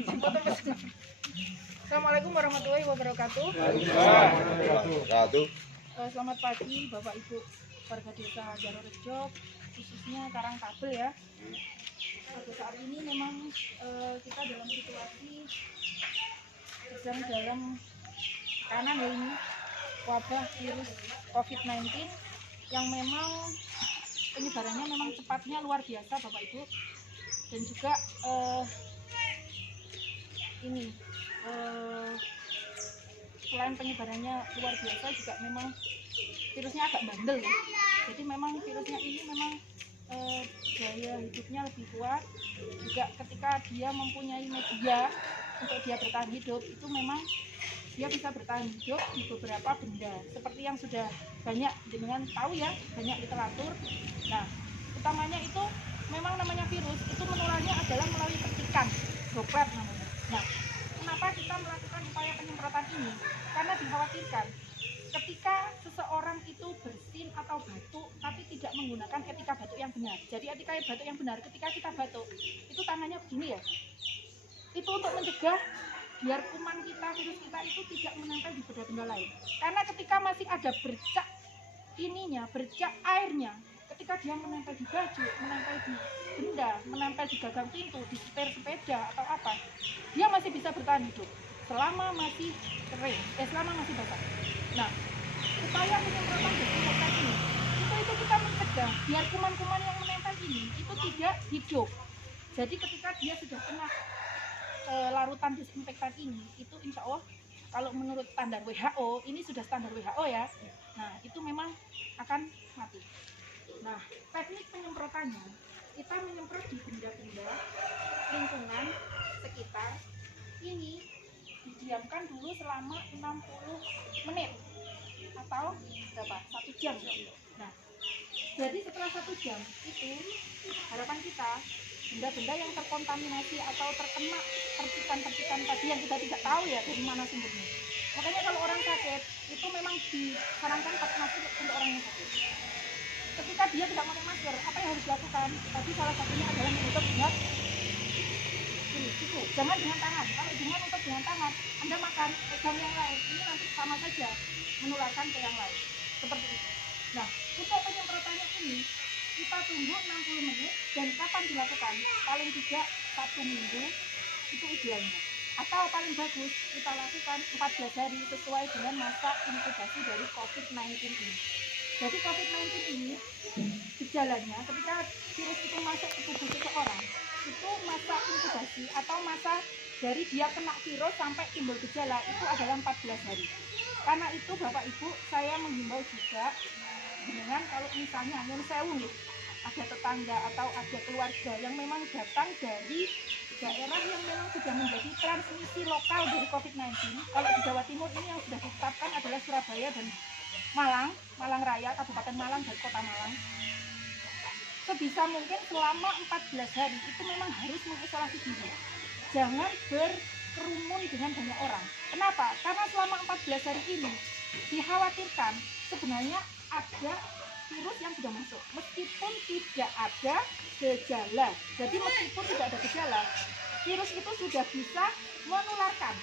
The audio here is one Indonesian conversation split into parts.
Assalamualaikum warahmatullahi wabarakatuh. Waalaikumsalam. Selamat pagi Bapak Ibu warga desa Jarorejo, khususnya Karangkabel ya. Pada saat ini memang kita dalam situasi sedang dalam tekanan ya, ini wabah virus COVID-19 yang memang penyebarannya memang cepatnya luar biasa Bapak Ibu, dan juga selain penyebarannya luar biasa juga memang virusnya agak bandel ya. Jadi memang virusnya ini memang daya hidupnya lebih kuat, juga ketika dia mempunyai media untuk dia bertahan hidup, itu memang dia bisa bertahan hidup di beberapa benda seperti yang sudah banyak dengan tahu ya, banyak literatur. Nah, utamanya itu memang namanya virus itu menularnya adalah melalui percikan droplet namanya. Nah, kenapa kita melakukan upaya penyemprotan ini? Karena dikhawatirkan ketika seseorang itu bersin atau batuk tapi tidak menggunakan etika batuk yang benar. Jadi etika batuk yang benar ketika kita batuk itu tangannya begini ya. Itu untuk mencegah biar kuman kita, virus kita itu tidak menempel di benda-benda lain. Karena ketika masih ada bercak bercak airnya, ketika dia menempel di baju, menempel di benda, menempel di gagang pintu, di setir sepeda atau apa, dia masih bisa bertahan hidup selama masih kering, selama masih basah. Nah, upaya penyemprotan desinfektan ini itu kita mencegah biar kuman-kuman yang menempel ini itu tidak hidup. Jadi ketika dia sudah kena larutan desinfektan ini, itu insya Allah kalau menurut standar WHO, ini sudah standar WHO ya, nah itu memang akan mati. Nah, teknik penyemprotannya, kita menyemprot di benda-benda lingkungan sekitar ini, didiamkan dulu selama 60 menit atau berapa? 1 jam. Nah, jadi setelah 1 jam itu harapan kita benda-benda yang terkontaminasi atau terkena percikan-percikan tadi yang kita tidak tahu ya dari mana sumbernya. Makanya kalau orang sakit itu memang disarankan pakai masker untuk orang yang sakit. Ketika dia tidak pakai masker, apa yang harus dilakukan? Tadi salah satunya adalah menutup dengan itu. Jangan dengan tangan. Kalau menutup dengan tangan, Anda makan, pegang yang lain, ini nanti sama saja menularkan ke yang lain. Seperti itu. Nah, untuk penyemprotannya ini kita tunggu 60 menit, dan kapan dilakukan? Paling tidak 1 minggu itu idealnya. Atau paling bagus kita lakukan 14 hari sesuai dengan masa inkubasi dari COVID-19 ini. Jadi COVID-19 ini gejalanya ketika virus itu masuk ke tubuh seseorang, itu masa inkubasi atau masa dari dia kena virus sampai timbul gejala itu adalah 14 hari. Karena itu Bapak Ibu, saya menghimbau juga dengan kalau misalnya nyun sewu nih, ada tetangga atau ada keluarga yang memang datang dari daerah yang memang sudah menjadi transmisi lokal dari COVID-19. Kalau di Jawa Timur ini yang sudah ditetapkan adalah Surabaya dan Malang Raya, Kabupaten Malang dan Kota Malang. Sebisa mungkin selama 14 hari itu memang harus mengisolasi diri. Jangan berkerumun dengan banyak orang. Kenapa? Karena selama 14 hari ini dikhawatirkan sebenarnya ada virus yang sudah masuk meskipun tidak ada gejala. Jadi meskipun tidak ada gejala, virus itu sudah bisa menularkan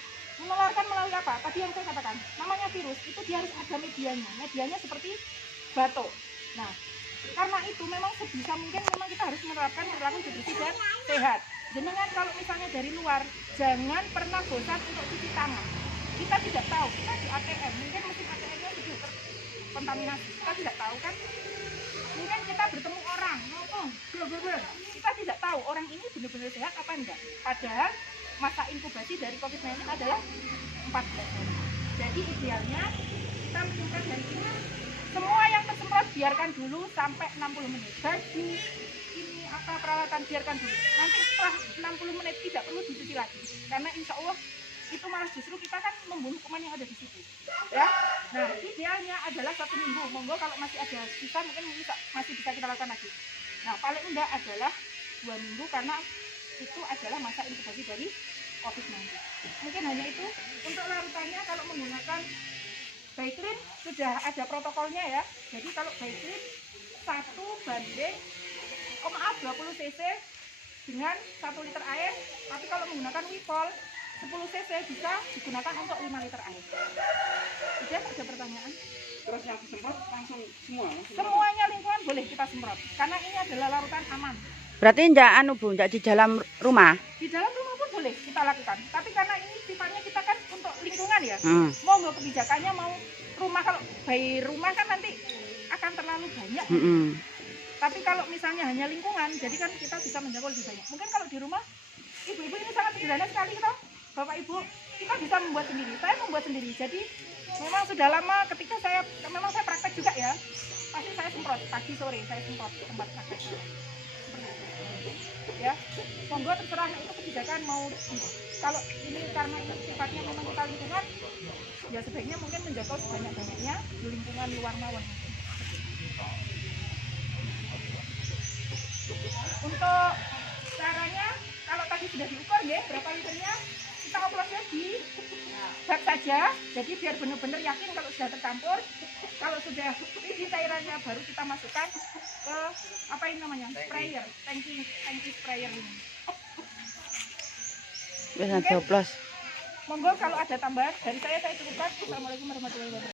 melalui apa? Tadi yang saya katakan, namanya virus itu dia harus ada medianya seperti batuk. Nah, karena itu memang sebisa mungkin memang kita harus menerapkan perilaku hidup bersih dan sehat. Jenengan kalau misalnya dari luar, jangan pernah bosan untuk cuci tangan. Kita tidak tahu, kita di ATM, mungkin mesin ATM-nya sudah terkontaminasi, kita tidak tahu kan. Mungkin kita bertemu orang, ngomong, kita tidak tahu orang ini benar-benar sehat apa enggak. Padahal masa inkubasi dari COVID-19 adalah 14 hari. Jadi idealnya kita menyemprot dari ini. Semua yang tersemprot biarkan dulu sampai 60 menit. Baju, ini apa peralatan biarkan dulu. Nanti setelah 60 menit tidak perlu dicuci lagi. Karena insya Allah itu malah justru kita kan membunuh kuman yang ada di situ. Ya. Nah, idealnya adalah 1 minggu. Monggo kalau masih ada sisa mungkin masih bisa kita lakukan lagi. Nah, paling enggak adalah 2 minggu karena itu adalah masa inkubasi dari COVID-19. Mungkin hanya itu. Untuk larutannya kalau menggunakan Baiklin sudah ada protokolnya ya. Jadi kalau Baiklin 1 banding 20 cc dengan 1 liter air, tapi kalau menggunakan Wipol 10 cc bisa digunakan untuk 5 liter air. Udah, ada pertanyaan? Terus yang disemprot langsung semua? Semuanya lingkungan boleh kita semprot, karena ini adalah larutan aman. Berarti enggak enggak di dalam rumah. Di dalam rumah pun boleh kita lakukan, tapi karena ini sifatnya kita kan untuk lingkungan ya, monggo kebijakannya mau rumah, kalau bayi rumah kan nanti akan terlalu banyak. Tapi kalau misalnya hanya lingkungan, jadi kan kita bisa menjangkau lebih banyak. Mungkin kalau di rumah, ibu-ibu ini sangat sederhana sekali, toh, bapak ibu, kita bisa membuat sendiri. Saya membuat sendiri, jadi memang sudah lama ketika saya praktek juga ya, pasti saya semprot pagi sore, saya semprot di tempat praktek saya. Ya, monggo terserah, itu kebijakan mau kalau ini karena ini sifatnya memang kita lingkungan, ya sebaiknya mungkin menjangkau sebanyak-banyaknya di lingkungan luar mawon. Untuk caranya, kalau tadi sudah diukur ya berapa liternya, kita oplosnya di bak saja, jadi biar benar-benar yakin kalau sudah tercampur. Kalau sudah ini cairannya baru kita masukkan ke apa ini namanya, sprayer, tangki sprayer ini. Bisa dioplos. Monggo kalau ada tambahan dari saya cukupkan. Assalamualaikum warahmatullahi wabarakatuh.